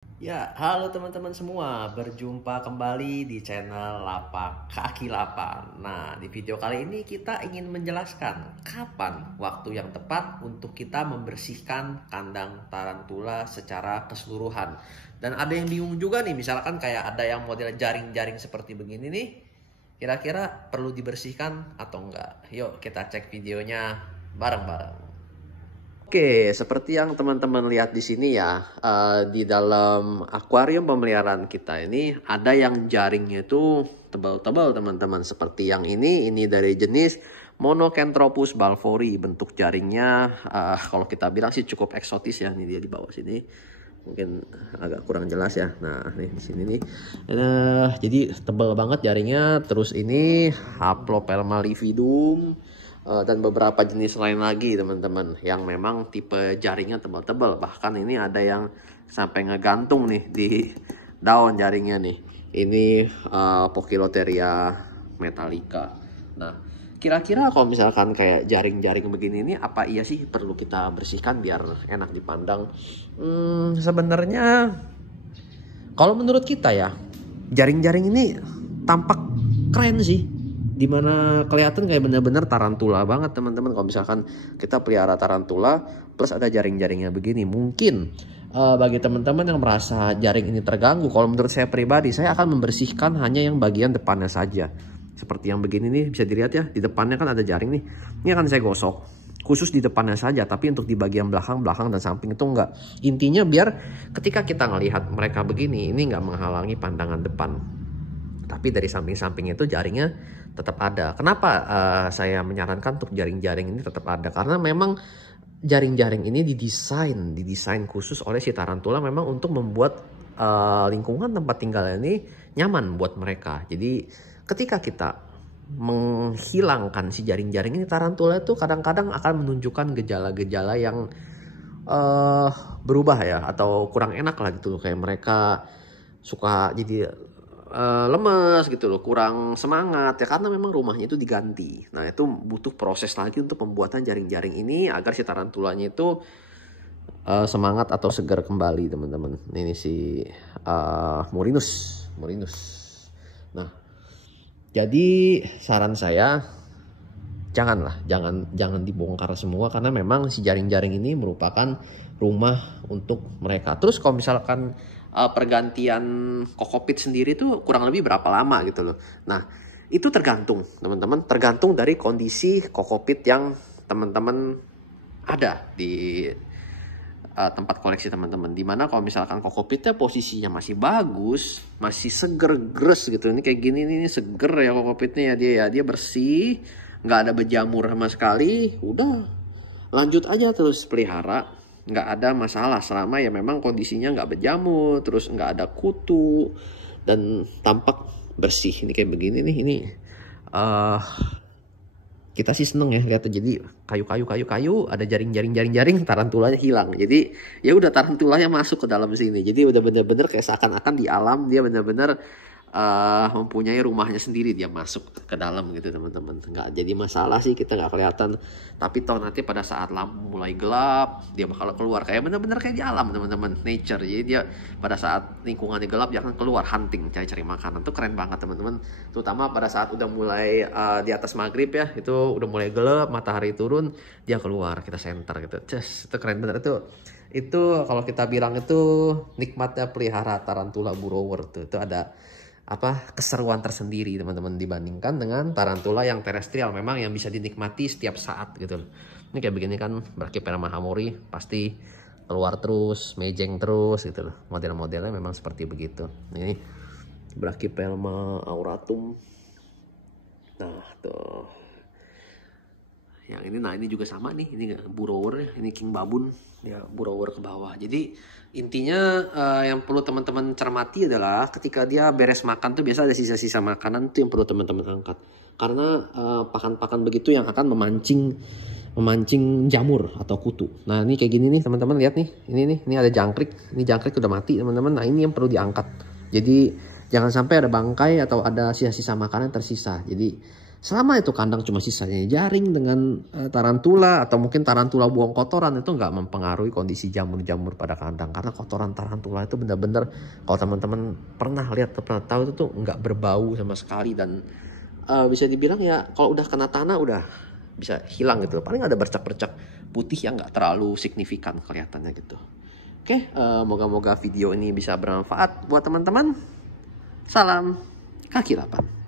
Ya, halo teman-teman semua, berjumpa kembali di channel Lapak Kaki Lapan. Nah, di video kali ini kita ingin menjelaskan kapan waktu yang tepat untuk kita membersihkan kandang tarantula secara keseluruhan. Dan ada yang bingung juga nih, misalkan kayak ada yang model jaring-jaring seperti begini nih, kira-kira perlu dibersihkan atau enggak? Yuk kita cek videonya bareng-bareng. Oke, seperti yang teman-teman lihat di sini ya, di dalam akuarium pemeliharaan kita ini ada yang jaringnya itu tebal-tebal teman-teman. Seperti yang ini dari jenis Monocanthropus balfouri. Bentuk jaringnya kalau kita bilang sih cukup eksotis ya. Ini dia di bawah sini. Mungkin agak kurang jelas ya. Nah, nih di sini nih. Jadi tebal banget jaringnya. Terus ini Haplopelma lividum. Dan beberapa jenis lain lagi teman-teman yang memang tipe jaringnya tebal-tebal, bahkan ini ada yang sampai ngegantung nih di daun jaringnya nih. Ini Poecilotheria metallica. Nah, kira-kira kalau misalkan kayak jaring-jaring begini ini apa iya sih perlu kita bersihkan biar enak dipandang? Sebenarnya kalau menurut kita ya, jaring-jaring ini tampak keren sih, dimana kelihatan kayak bener-bener tarantula banget teman-teman. Kalau misalkan kita pelihara tarantula plus ada jaring-jaringnya begini, mungkin bagi teman-teman yang merasa jaring ini terganggu, kalau menurut saya pribadi, saya akan membersihkan hanya yang bagian depannya saja. Seperti yang begini nih, bisa dilihat ya, di depannya kan ada jaring nih. Ini akan saya gosok khusus di depannya saja, tapi untuk di bagian belakang dan samping itu enggak. Intinya biar ketika kita ngelihat mereka begini, ini enggak menghalangi pandangan depan. Tapi dari samping-samping itu jaringnya tetap ada. Kenapa saya menyarankan untuk jaring-jaring ini tetap ada? Karena memang jaring-jaring ini didesain khusus oleh si tarantula memang untuk membuat lingkungan tempat tinggal ini nyaman buat mereka. Jadi ketika kita menghilangkan si jaring-jaring ini, tarantula itu kadang-kadang akan menunjukkan gejala-gejala yang berubah ya, atau kurang enak lah gitu loh. Kayak mereka suka jadi lemes gitu loh, kurang semangat ya, karena memang rumahnya itu diganti. Nah, itu butuh proses lagi untuk pembuatan jaring-jaring ini agar si tarantulanya itu semangat atau segar kembali teman-teman. Ini si Murinus. Nah, jadi saran saya jangan dibongkar semua, karena memang si jaring-jaring ini merupakan rumah untuk mereka. Terus kalau misalkan pergantian kokopit sendiri tuh kurang lebih berapa lama gitu loh. Nah, itu tergantung teman-teman, tergantung dari kondisi kokopit yang teman-teman ada di tempat koleksi teman-teman. Dimana kalau misalkan kokopitnya posisinya masih bagus, masih seger gres gitu, ini kayak gini nih, seger ya kokopitnya ya, dia bersih, nggak ada berjamur sama sekali, udah lanjut aja terus pelihara, nggak ada masalah selama ya memang kondisinya nggak berjamur, terus nggak ada kutu dan tampak bersih. Ini kayak begini nih, ini kita sih seneng ya lihat. Jadi kayu ada jaring tarantulanya hilang. Jadi ya udah, tarantulanya masuk ke dalam sini. Jadi udah bener-bener kayak seakan-akan di alam, dia bener-bener mempunyai rumahnya sendiri, dia masuk ke dalam gitu teman-teman. Nggak jadi masalah sih, kita nggak kelihatan. Tapi toh nanti pada saat lampu mulai gelap, dia bakal keluar kayak bener-bener kayak di alam teman-teman, nature. Jadi dia pada saat lingkungannya gelap dia akan keluar hunting, cari-cari makanan. Tuh keren banget teman-teman. Terutama pada saat udah mulai di atas maghrib ya, itu udah mulai gelap, matahari turun, dia keluar, kita center gitu. Itu keren bener itu. Itu kalau kita bilang itu nikmatnya pelihara tarantula burrower tuh. Itu ada keseruan tersendiri teman-teman, dibandingkan dengan tarantula yang terestrial memang yang bisa dinikmati setiap saat gitu. Ini kayak begini kan, Brachypelma hamori pasti keluar terus, mejeng terus gitu loh. Model-modelnya memang seperti begitu. Ini Brachypelma auratum. Nah, tuh. Yang ini, nah ini juga sama nih, ini burrower, ini king babun, ya burrower ke bawah. Jadi intinya yang perlu teman-teman cermati adalah ketika dia beres makan tuh biasa ada sisa-sisa makanan tuh yang perlu teman-teman angkat. Karena pakan-pakan begitu yang akan memancing jamur atau kutu. Nah, ini kayak gini nih teman-teman, lihat nih. Ini ada jangkrik. Ini jangkrik udah mati teman-teman. Nah, ini yang perlu diangkat. Jadi jangan sampai ada bangkai atau ada sisa-sisa makanan tersisa. Jadi Selama itu kandang cuma sisanya jaring dengan tarantula, atau mungkin tarantula buang kotoran, itu nggak mempengaruhi kondisi jamur-jamur pada kandang. Karena kotoran tarantula itu benar-benar, kalau teman-teman pernah lihat atau pernah tahu, itu tuh nggak berbau sama sekali. Dan bisa dibilang ya kalau udah kena tanah udah bisa hilang gitu. Paling ada bercak-bercak putih yang nggak terlalu signifikan kelihatannya gitu. Oke, moga-moga video ini bisa bermanfaat buat teman-teman. Salam kaki 8.